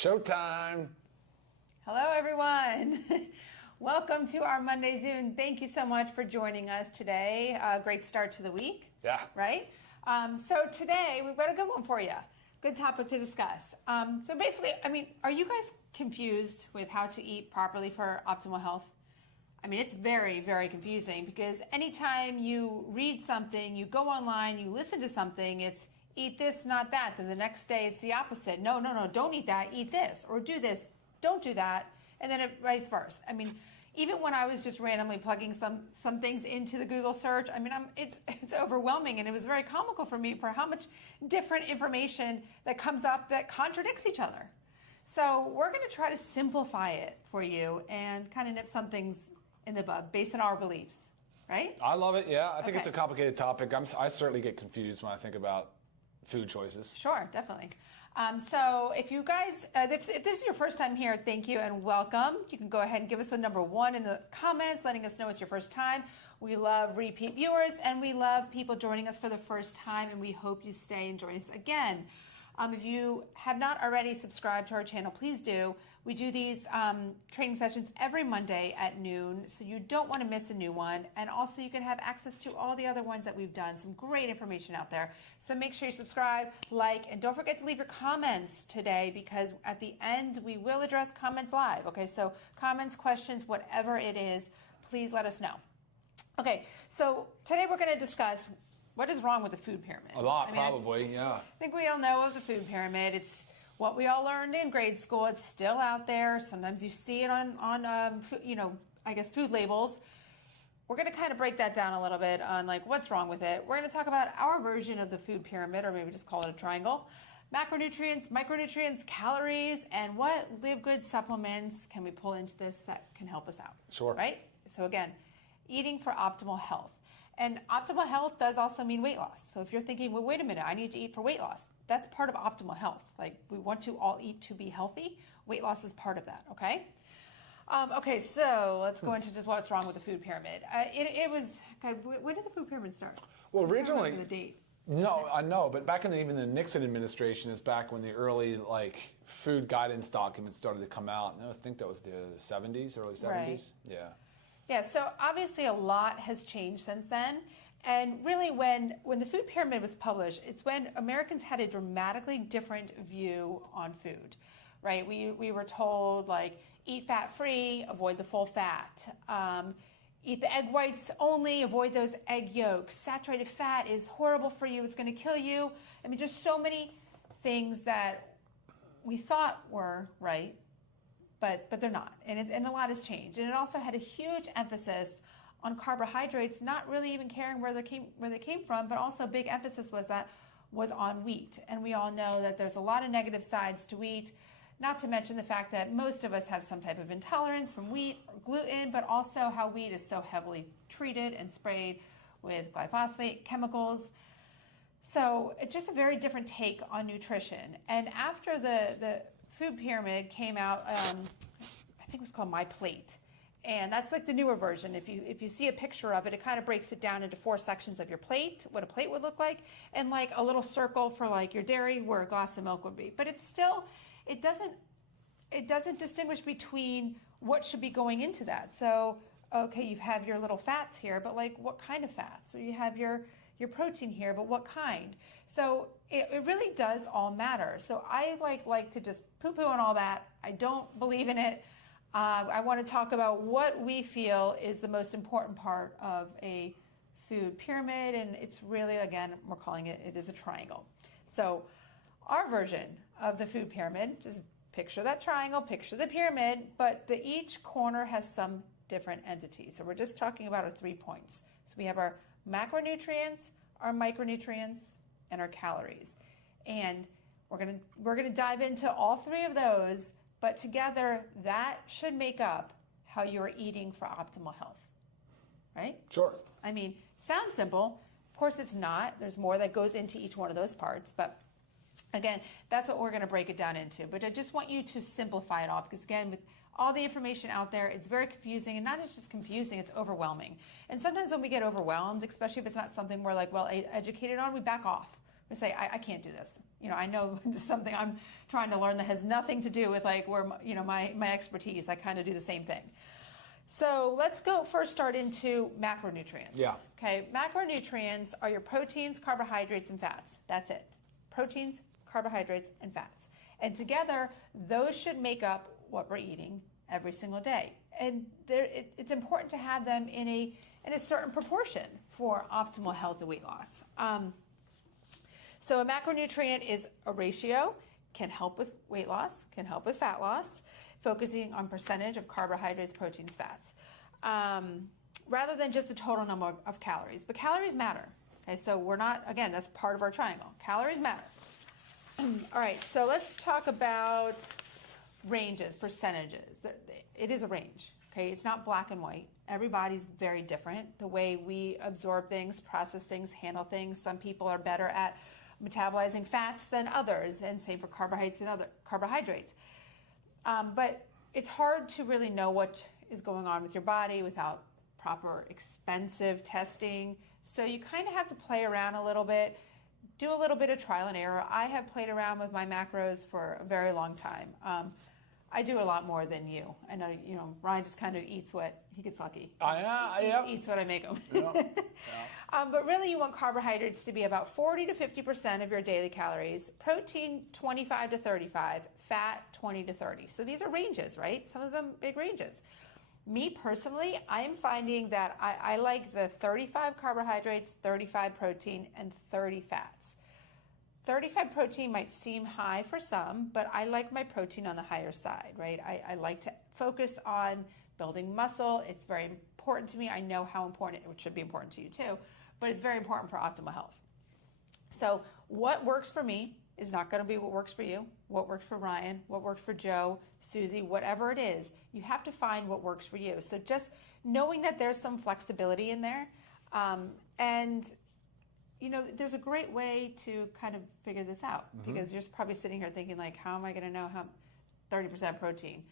Showtime. Hello, everyone. Welcome to our Monday Zoom. Thank you so much for joining us today. Great start to the week. Yeah. Right? So today, we've got a good one for you. Good topic to discuss. So basically, are you guys confused with how to eat properly for optimal health? It's very, very confusing because anytime you read something, you go online, you listen to something, it's eat this, not that. Then the next day it's the opposite. No, don't eat that, eat this. Or do this, don't do that. And then it vice versa. Even when I was just randomly plugging some things into the Google search, it's overwhelming. And it was very comical for me for how much different information that comes up that contradicts each other. So we're going to try to simplify it for you and kind of nip some things in the bud based on our beliefs, right? I love it, yeah. I think it's a complicated topic. I certainly get confused when I think about food choices. Sure, definitely. So if you guys, if this is your first time here, thank you and welcome. You can go ahead and give us a number 1 in the comments, letting us know it's your first time. We love repeat viewers and we love people joining us for the first time, and we hope you stay and join us again. If you have not already subscribed to our channel, please do. We do these training sessions every Monday at noon, so you don't want to miss a new one. And also you can have access to all the other ones that we've done. Some great information out there. So make sure you subscribe, like, and don't forget to leave your comments today, because at the end we will address comments live. Okay, so comments, questions, whatever it is, please let us know. Okay, so today we're going to discuss what is wrong with the food pyramid? A lot, probably, yeah. I think we all know of the food pyramid. It's what we all learned in grade school. It's still out there. Sometimes you see it on food labels. We're going to kind of break that down a little bit on what's wrong with it. We're going to talk about our version of the food pyramid, or maybe just call it a triangle. Macronutrients, micronutrients, calories, and what LiveGood supplements can we pull into this that can help us out? Sure. Right? So again, eating for optimal health. And optimal health does also mean weight loss. So if you're thinking, well, wait a minute, I need to eat for weight loss. That's part of optimal health. We want to all eat to be healthy. Weight loss is part of that, okay? Okay, so let's go into just what's wrong with the food pyramid. It was, God, when did the food pyramid start? Well, originally, the date. No, I know, but back in even the Nixon administration is back when the early food guidance documents started to come out. And I think that was the 70s, early 70s. Right. Yeah. Yeah, so obviously a lot has changed since then. And really when the food pyramid was published, it's when Americans had a dramatically different view on food, right? We were told eat fat-free, avoid the full fat. Eat the egg whites only, avoid those egg yolks. Saturated fat is horrible for you, it's gonna kill you. Just so many things that we thought were right, but they're not, and a lot has changed. And it also had a huge emphasis on carbohydrates, not really even caring where they came from, but also a big emphasis was on wheat. And we all know that there's a lot of negative sides to wheat, not to mention the fact that most of us have some type of intolerance from wheat or gluten, but also how wheat is so heavily treated and sprayed with glyphosate chemicals. So it's just a very different take on nutrition. And after the food pyramid came out, I think it was called My Plate, and that's the newer version. If you see a picture of it, it kind of breaks it down into 4 sections of your plate, what a plate would look like, and a little circle for your dairy where a glass of milk would be. But it's still, it doesn't distinguish between what should be going into that. So okay, you have your little fats here, but what kind of fats? Or you have your protein here, but what kind? So it really does all matter. So I like to just poo-poo on all that. I don't believe in it. I want to talk about what we feel is the most important part of a food pyramid, and it's really, again, we're calling it is a triangle. So our version of the food pyramid, just picture that triangle, picture the pyramid, but each corner has some different entities. So we're just talking about our 3 points. So we have our macronutrients, our micronutrients, and our calories. And we're gonna dive into all 3 of those, but together that should make up how you're eating for optimal health, right? Sure. Sounds simple. Of course it's not. There's more that goes into each one of those parts, but again, that's what we're gonna break it down into. But I just want you to simplify it all, because again, with all the information out there, it's very confusing, and not just confusing, it's overwhelming. And sometimes when we get overwhelmed, especially if it's not something we're well educated on, we back off, I say, I can't do this. I know this is something I'm trying to learn that has nothing to do with like where, my expertise. I kind of do the same thing. So let's start into macronutrients. Yeah. Okay, macronutrients are your proteins, carbohydrates, and fats. That's it. Proteins, carbohydrates, and fats. And together, those should make up what we're eating every single day. And it's important to have them in a certain proportion for optimal health and weight loss. So a macronutrient is a ratio, can help with weight loss, can help with fat loss, focusing on percentage of carbohydrates, proteins, fats, rather than just the total number of calories. But calories matter. Okay, so we're not, again, that's part of our triangle. Calories matter. All right, so let's talk about ranges, percentages. It is a range. Okay, it's not black and white. Everybody's very different. The way we absorb things, process things, handle things. Some people are better at metabolizing fats than others, and same for carbohydrates and other carbohydrates. But it's hard to really know what is going on with your body without proper expensive testing. So you kind of have to play around a little bit, do a little bit of trial and error. I have played around with my macros for a very long time. I do a lot more than you. I know, Ryan just kind of eats what he gets lucky. He eats what I make him. But really, you want carbohydrates to be about 40 to 50% of your daily calories, protein 25 to 35, fat 20 to 30. So these are ranges, right? Some of them big ranges. Me personally, I am finding that I like the 35 carbohydrates, 35 protein, and 30 fats. 35 protein might seem high for some, but I like my protein on the higher side, right? I like to focus on building muscle. It's very important to me. I know how important it should be important to you too, but it's very important for optimal health. So what works for me is not going to be what works for you, what works for Ryan, what works for Joe, Susie, whatever it is. You have to find what works for you. So just knowing that there's some flexibility in there, and there's a great way to kind of figure this out, because you're probably sitting here thinking like, how am I going to know how 30% protein?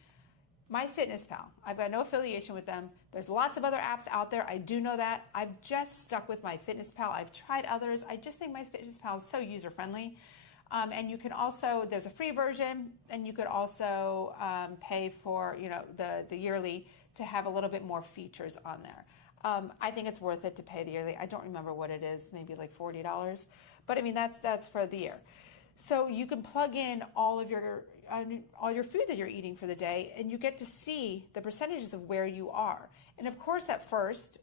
MyFitnessPal, I've got no affiliation with them. There's lots of other apps out there. I do know that. I've just stuck with MyFitnessPal. I've tried others. I just think MyFitnessPal is so user-friendly. And you can also, there's a free version, and you could also pay for, the yearly to have a little bit more features on there. I think it's worth it to pay the yearly. I don't remember what it is, maybe like $40. But I mean, that's for the year. So you can plug in all your food that you're eating for the day, and you get to see the percentages of where you are. And of course, at first,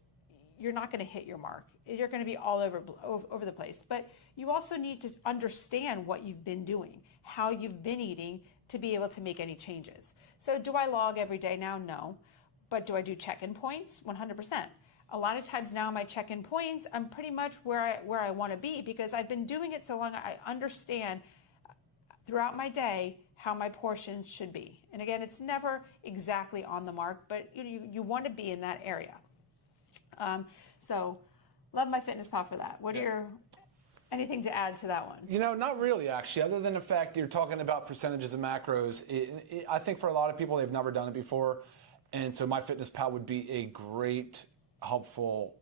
you're not going to hit your mark. You're going to be all over the place. But you also need to understand what you've been doing, how you've been eating, to be able to make any changes. So do I log every day now? No. But do I do check-in points? 100%. A lot of times now my check-in points, I'm pretty much where I want to be, because I've been doing it so long. I understand throughout my day how my portions should be. And again, it's never exactly on the mark, but you want to be in that area. So love MyFitnessPal for that. What are your anything to add to that one? Not really, actually, other than the fact you're talking about percentages of macros. I think for a lot of people, they've never done it before. And so MyFitnessPal would be a great, helpful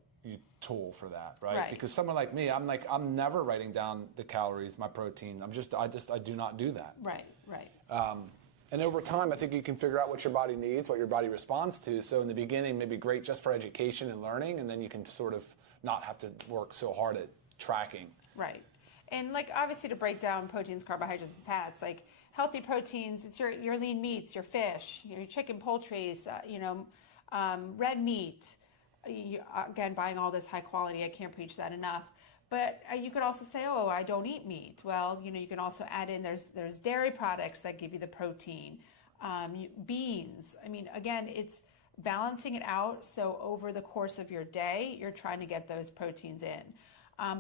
tool for that, right? Because someone like me, I'm never writing down the calories, my protein. I do not do that. Right. And over time, I think you can figure out what your body needs, what your body responds to. So in the beginning, maybe great just for education and learning, and then you can sort of not have to work so hard at tracking. Right. And obviously to break down proteins, carbohydrates, and fats, healthy proteins, it's your lean meats, your fish, your chicken, poultry, red meat. Again, buying all this high quality, I can't preach that enough. But you could also say, oh, I don't eat meat. Well, you can also add in, there's dairy products that give you the protein, beans. I mean, again, it's balancing it out. So over the course of your day, you're trying to get those proteins in.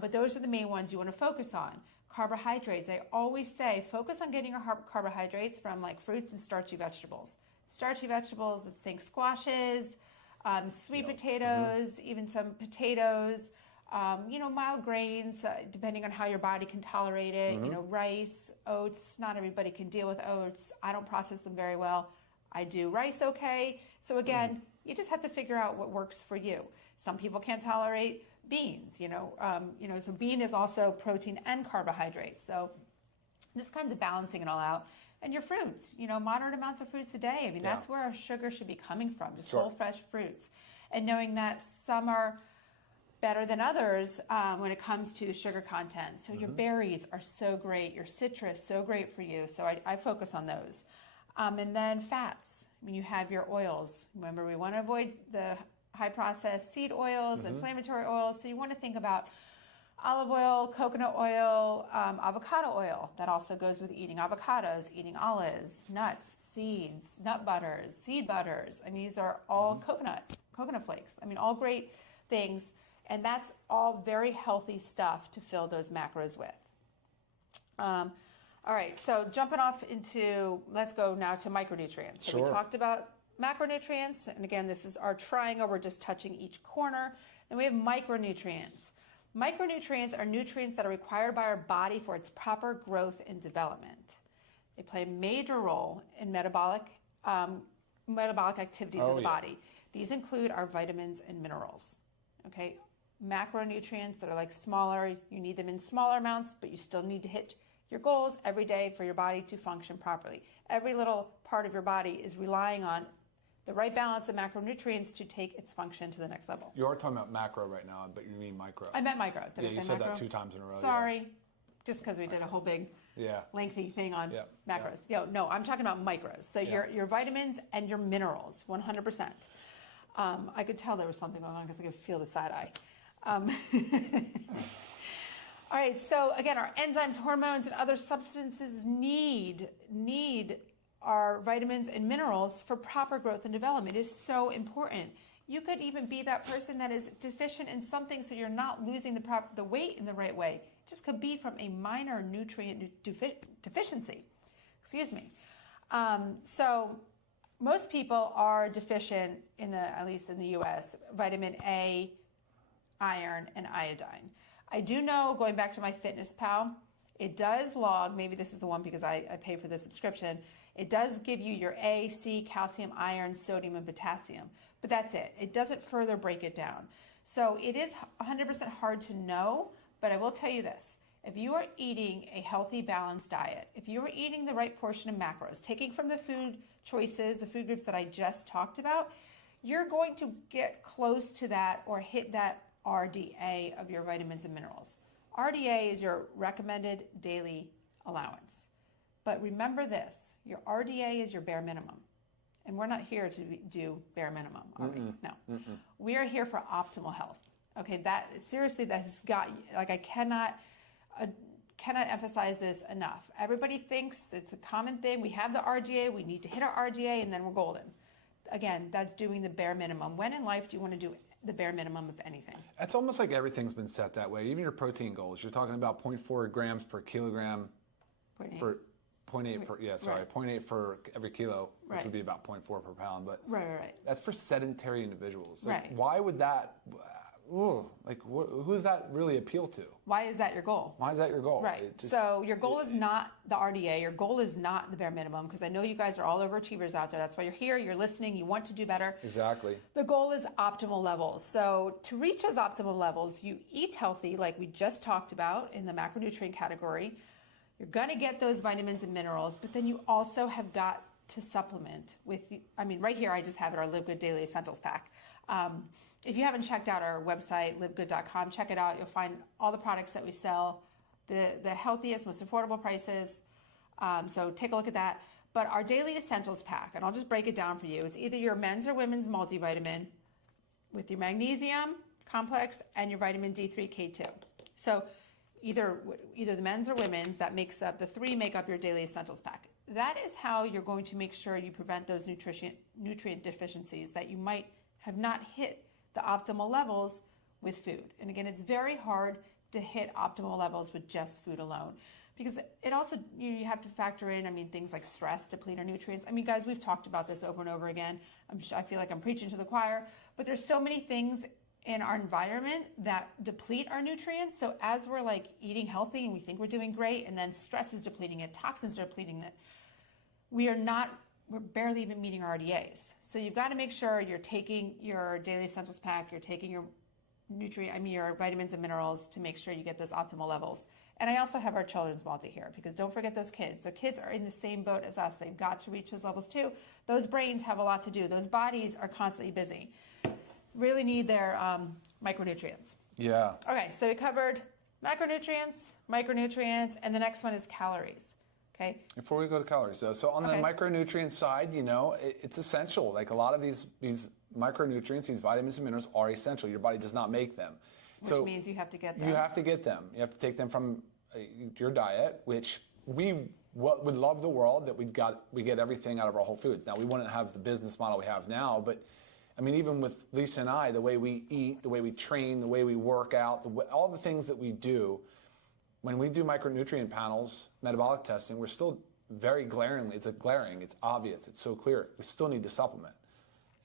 But those are the main ones you want to focus on. Carbohydrates, I always say, focus on getting your carbohydrates from fruits and starchy vegetables. Starchy vegetables, let's think squashes, sweet potatoes, even some potatoes, mild grains, depending on how your body can tolerate it, rice, oats. Not everybody can deal with oats. I don't process them very well. I do rice okay. So again, you just have to figure out what works for you. Some people can't tolerate beans, so bean is also protein and carbohydrate. So just kind of balancing it all out. And your fruits, moderate amounts of fruits a day. I mean, that's where our sugar should be coming from, just whole fresh fruits. And knowing that some are better than others when it comes to sugar content. So your berries are so great, your citrus, so great for you. So I focus on those. And then fats. I mean, you have your oils. Remember, we want to avoid the high processed seed oils, inflammatory oils. So you want to think about olive oil, coconut oil, avocado oil. That also goes with eating avocados, eating olives, nuts, seeds, nut butters, seed butters. I mean, these are all coconut flakes. I mean, all great things. And that's all very healthy stuff to fill those macros with. All right, so jumping off into, let's go now to micronutrients. So we talked about macronutrients, and again, this is our triangle. We're just touching each corner. Then we have micronutrients. Micronutrients are nutrients that are required by our body for its proper growth and development. They play a major role in metabolic activities of the body. These include our vitamins and minerals. Okay, macronutrients that are like smaller, you need them in smaller amounts, but you still need to hit your goals every day for your body to function properly. Every little part of your body is relying on the right balance of macronutrients to take its function to the next level. You are talking about macro right now, but you mean micro. I meant micro. Did I say you said macro? that 2 times in a row. Sorry, just because we did a whole big lengthy thing on macros. No, I'm talking about micros. So your vitamins and your minerals, 100%. I could tell there was something going on because I could feel the side eye. All right, so again, our enzymes, hormones, and other substances need our vitamins and minerals for proper growth and development. It is so important. You could even be that person that is deficient in something, so you're not losing the weight in the right way. It just could be from a minor nutrient deficiency. Excuse me. So most people are deficient at least in the U.S., vitamin A, iron, and iodine. I do know, going back to my Fitness Pal, it does log, maybe this is the one because I pay for the subscription, it does give you your A, C, calcium, iron, sodium, and potassium, but that's it. It doesn't further break it down. So it is 100% hard to know, but I will tell you this. If you are eating a healthy, balanced diet, if you are eating the right portion of macros, taking from the food choices, the food groups that I just talked about, you're going to get close to that or hit that RDA of your vitamins and minerals. RDA is your recommended daily allowance. But remember this, your RDA is your bare minimum. And we're not here to do bare minimum, are we? No. We are here for optimal health. Okay, that has got, like, I cannot emphasize this enough. Everybody thinks it's a common thing. We have the RDA, we need to hit our RDA, and then we're golden. Again, that's doing the bare minimum. When in life do you want to do the bare minimum of anything? It's almost like everything's been set that way. Even your protein goals. You're talking about 0.4 grams per kilogram for 0.8 per, 0.8 for every kilo, which would be about 0.4 per pound. But that's for sedentary individuals. So why would that, who does that really appeal to? Why is that your goal? Why is that your goal? Right. So your goal is not the RDA. Your goal is not the bare minimum, because I know you guys are all overachievers out there. That's why you're here. You're listening. You want to do better. Exactly. The goal is optimal levels. So to reach those optimal levels, you eat healthy, like we just talked about in the macronutrient category. You're going to get those vitamins and minerals, but then you also have got to supplement with, right here I just have it, our LiveGood Daily Essentials Pack. If you haven't checked out our website, livegood.com, check it out. You'll find all the products that we sell, the healthiest, most affordable prices. So take a look at that. But our Daily Essentials Pack, and I'll just break it down for you, is either your men's or women's multivitamin with your magnesium complex and your vitamin D3K2. So either the men's or women's, that makes up, the three make up your Daily Essentials Pack. That is how you're going to make sure you prevent those nutrient deficiencies that you might have not hit the optimal levels with food. And again, it's very hard to hit optimal levels with just food alone, because it also, you have to factor in, things like stress deplete our nutrients. Guys, we've talked about this over and over again. I feel like I'm preaching to the choir, but there's so many things in our environment that deplete our nutrients. So as we're eating healthy and we think we're doing great, and then stress is depleting it, toxins are depleting it, we're barely even meeting our RDAs. So you've got to make sure you're taking your Daily Essentials Pack, you're taking your your vitamins and minerals to make sure you get those optimal levels. And I also have our children's multi here, because don't forget those kids. Their kids are in the same boat as us. They've got to reach those levels too. Those brains have a lot to do. Those bodies are constantly busy. Really need their micronutrients. Yeah. Okay, so we covered macronutrients, micronutrients, and the next one is calories. Okay. Before we go to calories, though, so on the micronutrient side, it's essential. Like a lot of these micronutrients, these vitamins and minerals are essential. Your body does not make them. Which means you have to get them. You have to get them. You have to take them from your diet, which we would love the world that we get everything out of our whole foods. Now, we wouldn't have the business model we have now, but I mean, even with Lisa and I, the way we eat, the way we train, the way we work out, all the things that we do, when we do micronutrient panels, metabolic testing, we're still very glaringly, it's obvious, it's so clear. We still need to supplement.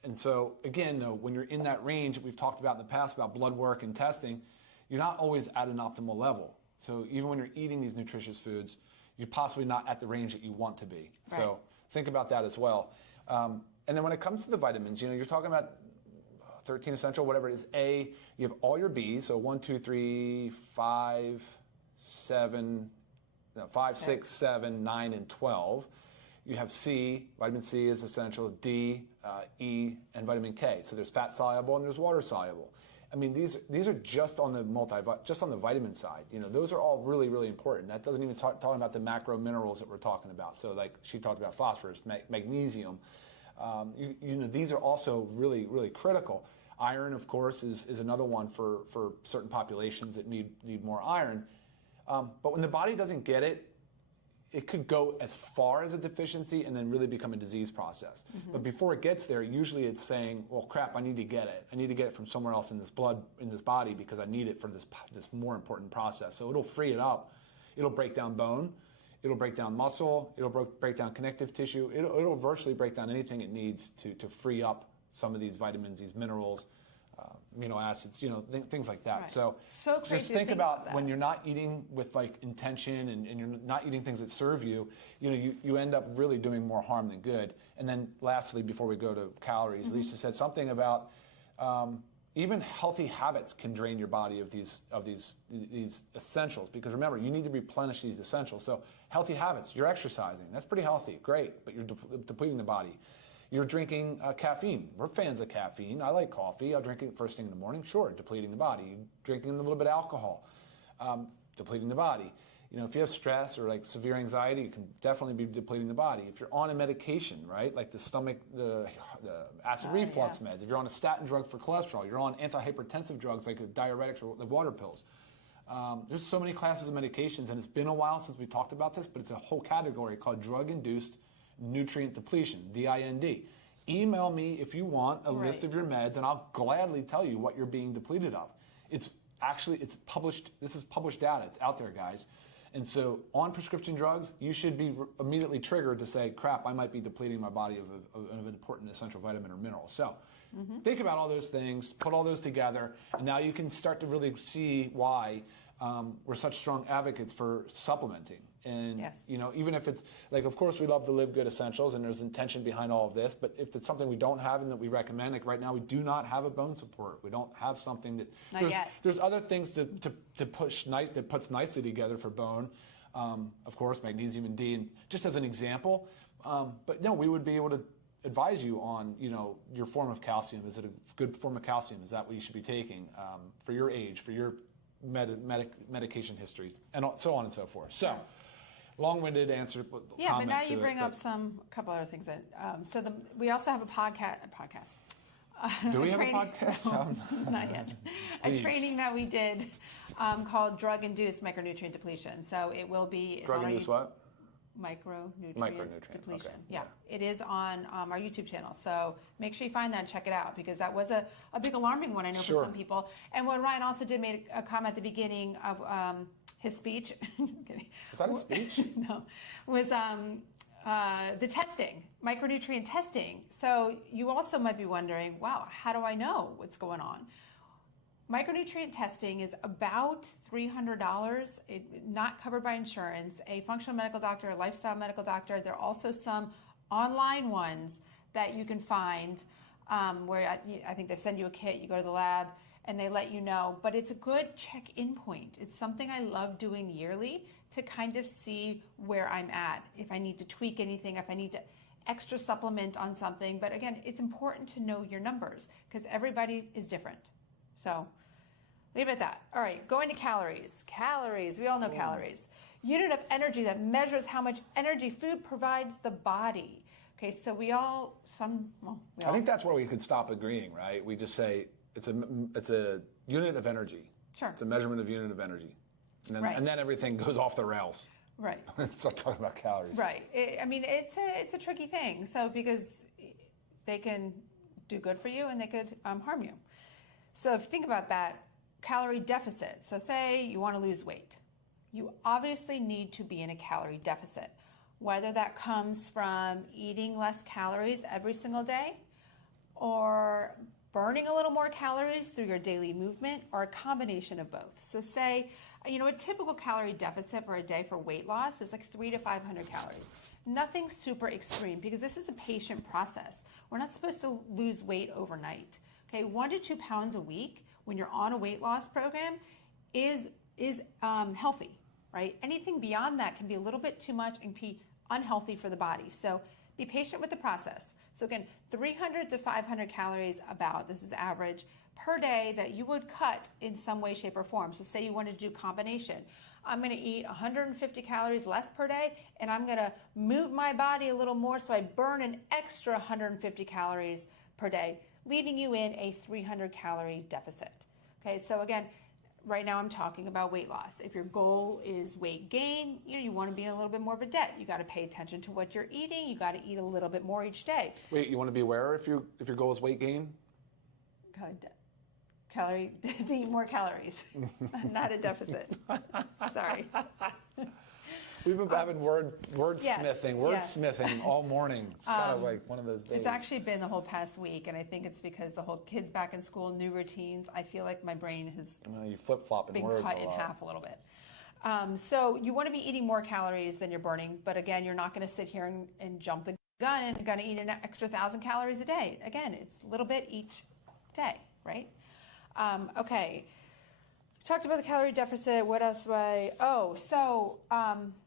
And so, again, though, when you're in that range that we've talked about in the past about blood work and testing, you're not always at an optimal level. So even when you're eating these nutritious foods, you're possibly not at the range that you want to be. Right. So think about that as well. And then when it comes to the vitamins, you're talking about 13 essential, whatever it is. A, you have all your B's, so 1, 2, 3, 5, 7, 6, 7, 9, and 12. You have C, vitamin C is essential, D, E, and vitamin K. So there's fat soluble and there's water soluble. I mean, these are just on the vitamin side. Those are all really, really important. That doesn't even talking about the macro minerals that we're talking about. So like she talked about phosphorus, magnesium. These are also really, really critical. Iron, of course, is another one for certain populations that need more iron. But when the body doesn't get it, it could go as far as a deficiency and then really become a disease process. Mm-hmm. But before it gets there, usually it's saying, well, crap, I need to get it. I need to get it from somewhere else in this blood, in this body, because I need it for this more important process. So it'll free it up. It'll break down bone. It'll break down muscle. It'll break down connective tissue. It'll virtually break down anything it needs to free up some of these vitamins, these minerals, amino acids, things like that. Right. So just think about when you're not eating with like intention and you're not eating things that serve you, you end up really doing more harm than good. And then lastly, before we go to calories, mm-hmm. Lisa said something about even healthy habits can drain your body of these essentials, because remember, you need to replenish these essentials. So healthy habits, you're exercising, that's pretty healthy, great, but you're depleting the body. You're drinking caffeine. We're fans of caffeine. I like coffee. I'll drink it first thing in the morning. Sure, depleting the body. You're drinking a little bit of alcohol, depleting the body. If you have stress or like severe anxiety, you can definitely be depleting the body. If you're on a medication, right, like the acid reflux meds, if you're on a statin drug for cholesterol, you're on antihypertensive drugs like diuretics or the water pills. There's so many classes of medications, and it's been a while since we talked about this, but it's a whole category called drug-induced nutrient depletion, DIND. Email me if you want a list of your meds, and I'll gladly tell you what you're being depleted of. It's published. This is published data. It's out there, guys. And so on prescription drugs, you should be immediately triggered to say, crap, I might be depleting my body of an important essential vitamin or mineral. So think about all those things, put all those together, and now you can start to really see why we're such strong advocates for supplementing. And, even if it's, like, of course, we love the Live Good Essentials, and there's intention behind all of this, but if it's something we don't have and that we recommend, like right now, we do not have a bone support. We don't have something that, there's other things to push that puts nicely together for bone. Of course, magnesium and D, and just as an example. But no, we would be able to advise you on, your form of calcium. Is it a good form of calcium? Is that what you should be taking for your age, for your medication histories, and so on and so forth. So, long-winded answer. Yeah, but now you bring up a couple other things. We also have a podcast. Do we have a podcast? No, not yet. A training that we did called Drug-Induced Micronutrient Depletion. So it will be... Drug-induced what? Micronutrient depletion. Okay. Yeah, it is on our YouTube channel. So make sure you find that and check it out, because that was a big alarming one, I know, for some people. And what Ryan also did, made a comment at the beginning of his speech. Was that a speech? No. Was the testing, micronutrient testing. So you also might be wondering, wow, how do I know what's going on? Micronutrient testing is about $300, not covered by insurance. A functional medical doctor, a lifestyle medical doctor. There are also some online ones that you can find where I think they send you a kit, you go to the lab, and they let you know. But it's a good check-in point. It's something I love doing yearly to kind of see where I'm at, if I need to tweak anything, if I need to extra supplement on something. But again, it's important to know your numbers because everybody is different. So leave it at that. All right, going to calories. Calories, we all know calories. Unit of energy that measures how much energy food provides the body. Okay, so I think that's where we could stop agreeing, right? We just say it's a unit of energy. Sure. It's a measurement of unit of energy. And then, Right. and then everything goes off the rails. Right. Start talking about calories. Right. It's a tricky thing. So because they can do good for you and they could harm you. So if you think about that, calorie deficit. So say you want to lose weight. You obviously need to be in a calorie deficit. Whether that comes from eating less calories every single day or burning a little more calories through your daily movement or a combination of both. So say, a typical calorie deficit for a day for weight loss is like 300 to 500 calories. Nothing super extreme because this is a patient process. We're not supposed to lose weight overnight. Okay, 1 to 2 pounds a week when you're on a weight loss program is healthy, right? Anything beyond that can be a little bit too much and be unhealthy for the body. So be patient with the process. So again, 300 to 500 calories this is average, per day that you would cut in some way, shape, or form. So say you want to do combination. I'm going to eat 150 calories less per day, and I'm going to move my body a little more so I burn an extra 150 calories per day, leaving you in a 300 calorie deficit. Okay, so again, right now I'm talking about weight loss. If your goal is weight gain, you want to be in a little bit more of a debt. You got to pay attention to what you're eating. You got to eat a little bit more each day. Wait, you want to be aware if your goal is weight gain? To eat more calories, not a deficit. Sorry. We've been having wordsmithing all morning. It's kind of like one of those days. It's actually been the whole past week, and I think it's because the whole kids back in school, new routines. I feel like my brain has you flip-flop in words cut in half a little bit. So you want to be eating more calories than you're burning, but again, you're not going to sit here and jump the gun and going to eat an extra 1,000 calories a day. Again, it's a little bit each day, right? Okay. Talked about the calorie deficit. What else do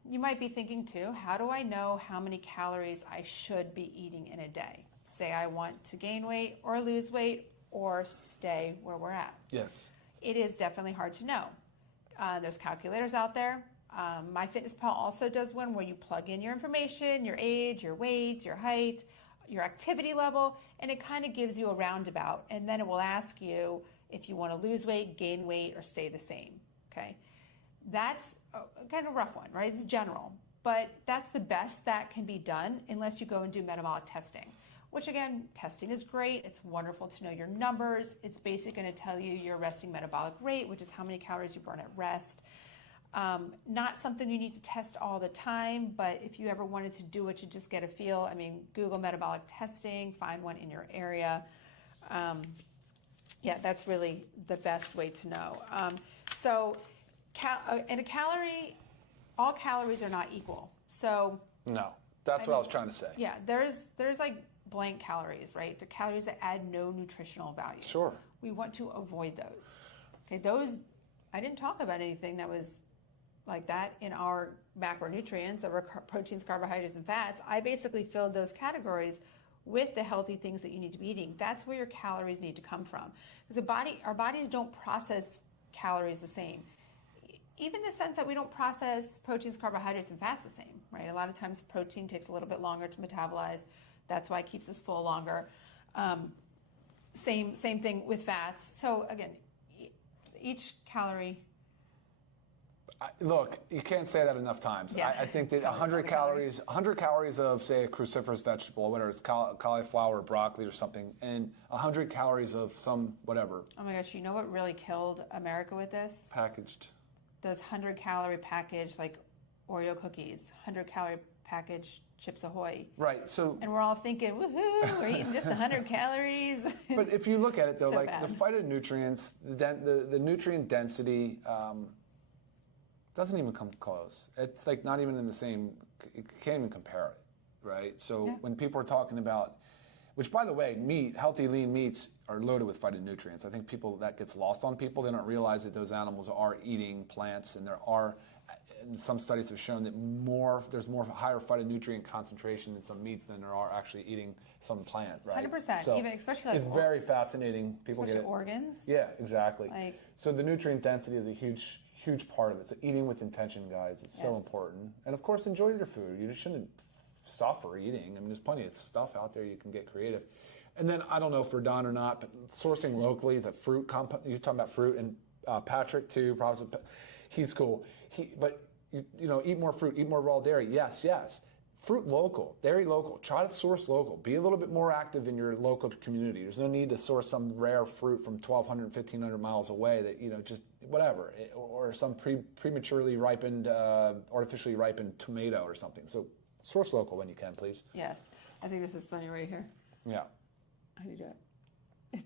you might be thinking too, how do I know how many calories I should be eating in a day? Say I want to gain weight or lose weight or stay where we're at. Yes. It is definitely hard to know. There's calculators out there. MyFitnessPal also does one where you plug in your information, your age, your weight, your height, your activity level, and it kind of gives you a roundabout. And then it will ask you if you want to lose weight, gain weight, or stay the same, okay? That's a kind of rough one, right? It's general, but that's the best that can be done unless you go and do metabolic testing, which again, testing is great. It's wonderful to know your numbers. It's basically going to tell you your resting metabolic rate, which is how many calories you burn at rest. Not something you need to test all the time, but if you ever wanted to do it to just get a feel, Google metabolic testing, find one in your area. That's really the best way to know. In a calorie, all calories are not equal. So no, that's what I was trying to say. Yeah, there's like blank calories, right? They're calories that add no nutritional value. Sure. We want to avoid those. Okay, I didn't talk about anything that was like that in our macronutrients, our proteins, carbohydrates, and fats. I basically filled those categories with the healthy things that you need to be eating. That's where your calories need to come from. Because our bodies don't process calories the same. Even the sense that we don't process proteins, carbohydrates, and fats the same, right? A lot of times protein takes a little bit longer to metabolize. That's why it keeps us full longer. Same thing with fats. So again, each calorie. Look, you can't say that enough times. Yeah. I think that 100 calories of, say, a cruciferous vegetable, whether it's cauliflower or broccoli or something, and 100 calories of some whatever. Oh my gosh, you know what really killed America with this? Packaged. Those 100-calorie packaged, like Oreo cookies, 100-calorie packaged Chips Ahoy. Right. So. And we're all thinking, woohoo, we're eating just 100 calories. But if you look at it, though, So like bad. the phytonutrients, the nutrient density doesn't even come close. It's like not even in the same, it can't even compare it, right? So Yeah. when people are talking about, which, by the way, meat, healthy lean meats are loaded with phytonutrients. I think that gets lost on people. They don't realize that those animals are eating plants, and some studies have shown that there's higher phytonutrient concentration in some meats than there are actually eating some plant, right? 100%, so even especially like it's very fascinating. People get it. Organs. Yeah, exactly. So the nutrient density is a huge part of it. So eating with intention, guys, it's so important. And of course, enjoy your food. You just shouldn't suffer eating. I mean, there's plenty of stuff out there you can get creative. And then I don't know if we're done or not, but sourcing locally, the fruit compound. You're talking about fruit, and Patrick too. He's cool. But eat more fruit, eat more raw dairy. Yes. Fruit local, dairy local. Try to source local. Be a little bit more active in your local community. There's no need to source some rare fruit from 1,200, 1,500 miles away that, just whatever, or some prematurely ripened, artificially ripened tomato or something. So source local when you can, please. Yes. I think this is funny right here. Yeah. How do you do it?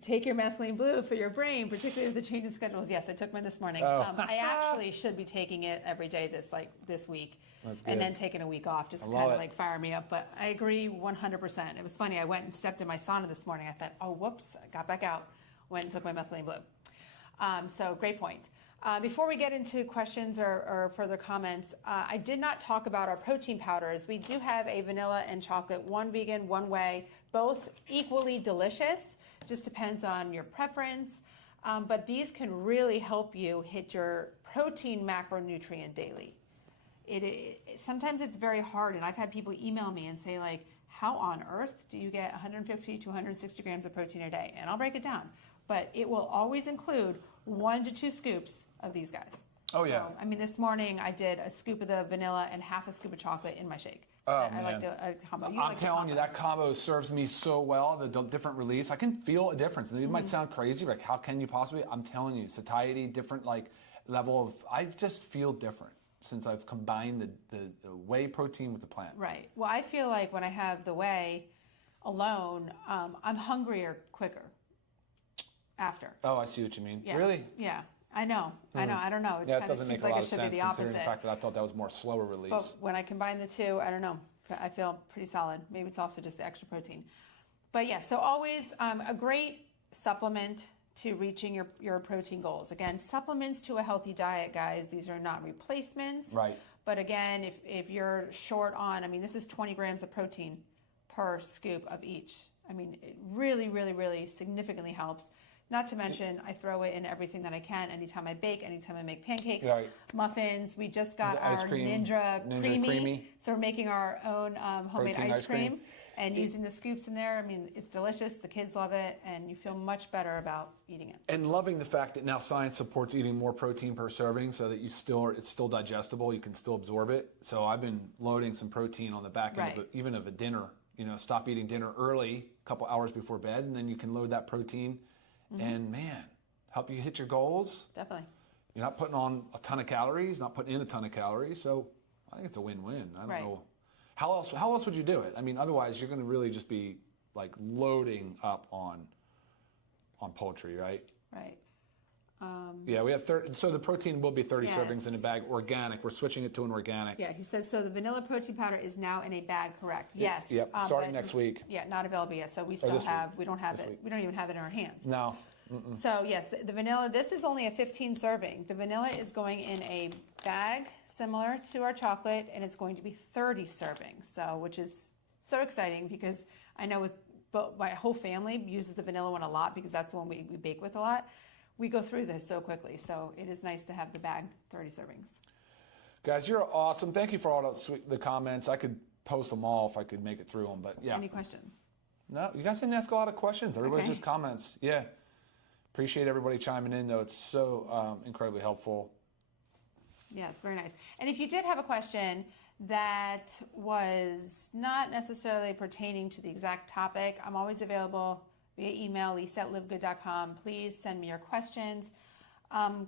Take your methylene blue for your brain, particularly with the changing schedules. Yes, I took mine this morning. I actually should be taking it every day this week. That's good. And then taking a week off just to kind of fire me up. But I agree 100%. It was funny. I went and stepped in my sauna this morning. I thought, oh, whoops, I got back out. Went and took my methylene blue. So great point. Before we get into questions or further comments, I did not talk about our protein powders. We do have a vanilla and chocolate, one vegan, one whey, both equally delicious. Just depends on your preference. But these can really help you hit your protein macronutrient daily. Sometimes it's very hard, and I've had people email me and say, like, how on earth do you get 150 to 160 grams of protein a day? And I'll break it down. But it will always include 1 to 2 scoops of these guys. Oh, yeah. So, I mean, this morning I did a scoop of the vanilla and half a scoop of chocolate in my shake. Oh, I like a combo. I'm telling you, that combo serves me so well, the different release. I can feel a difference. And it might sound crazy, like how can you possibly? I'm telling you, satiety, different level of, I just feel different since I've combined the whey protein with the plant. Right. Well, I feel like when I have the whey alone, I'm hungrier quicker after. Oh, I see what you mean. Yeah. Really? Yeah. I know. I don't know. It doesn't make a lot of sense considering the fact that I thought that was more slower release. But when I combine the two, I don't know. I feel pretty solid. Maybe it's also just the extra protein. But yeah, so always a great supplement to reaching your protein goals. Again, supplements to a healthy diet, guys. These are not replacements. Right. But again, if you're short on, this is 20 grams of protein per scoop of each. It really, really, really significantly helps. Not to mention, I throw it in everything that I can. Anytime I bake, anytime I make pancakes, muffins. We just got our Ninja Creamy. So we're making our own homemade ice cream and using the scoops in there. It's delicious. The kids love it, and you feel much better about eating it. And loving the fact that now science supports eating more protein per serving so that it's still digestible. You can still absorb it. So I've been loading some protein on the back end even of a dinner. Stop eating dinner early, a couple hours before bed, and then you can load that protein. And man, help you hit your goals. Definitely. You're not putting on a ton of calories, not putting in a ton of calories. So I think it's a win-win. I don't know. How else would you do it? Otherwise you're going to really just be like loading up on poultry, right? Right. Yeah, we have 30. So the protein will be 30 servings in a bag, organic. We're switching it to an organic. Yeah, he says, so the vanilla protein powder is now in a bag, correct? Yes. Yep, starting next week. Yeah, not available yet. So we still we don't have it. We don't even have it in our hands. No. Mm-mm. So yes, the vanilla, this is only a 15 serving. The vanilla is going in a bag similar to our chocolate, and it's going to be 30 servings. So, which is so exciting because I know my whole family uses the vanilla one a lot because that's the one we bake with a lot. We go through this so quickly, so it is nice to have the bag 30 servings. Guys, you're awesome. Thank you for all the comments. I could post them all if I could make it through them, but yeah. Any questions? No, you guys didn't ask a lot of questions. Everybody's just comments. Yeah. Appreciate everybody chiming in, though. It's so incredibly helpful. Yes, very nice. And if you did have a question that was not necessarily pertaining to the exact topic, I'm always available via email, lisa@livegood.com. Please send me your questions,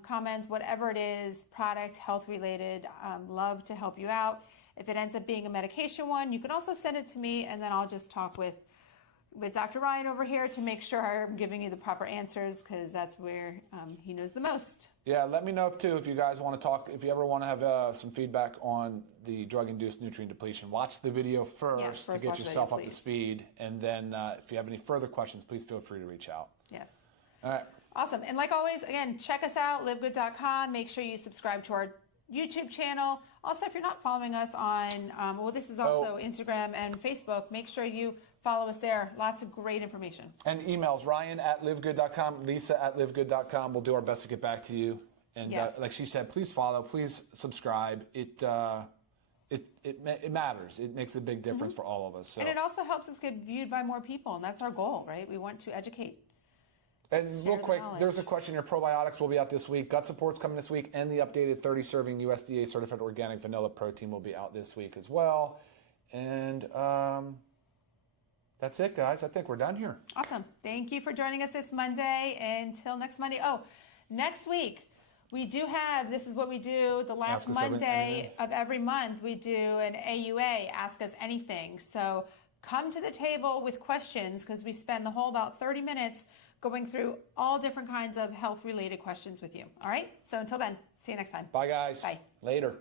comments, whatever it is, product, health related. Love to help you out. If it ends up being a medication one, you can also send it to me, and then I'll just talk with with Dr. Ryan over here to make sure I'm giving you the proper answers, because that's where he knows the most. Yeah, let me know too if you guys want to talk, if you ever want to have some feedback on the drug-induced nutrient depletion. Watch the video first to get yourself up to speed, and then if you have any further questions, please feel free to reach out. Yes. All right. Awesome. And like always, again, check us out, livegood.com. Make sure you subscribe to our YouTube channel. Also, if you're not following us on, well, this is also Instagram and Facebook, make sure you follow us there. Lots of great information. And emails, Ryan@livegood.com, Lisa@livegood.com. We'll do our best to get back to you. And like she said, please follow, please subscribe. It matters. It makes a big difference for all of us. So. And it also helps us get viewed by more people, and that's our goal, right? We want to educate. And real quick, there's a question here. Probiotics will be out this week. Gut support's coming this week, and the updated 30-serving USDA certified organic vanilla protein will be out this week as well. And that's it, guys. I think we're done here. Awesome. Thank you for joining us this Monday. Until next Monday. Oh, next week, we do have, this is what we do, the last Monday of every month, we do an AUA, Ask Us Anything. So come to the table with questions, because we spend the whole about 30 minutes going through all different kinds of health-related questions with you. All right? So until then, see you next time. Bye, guys. Bye. Later.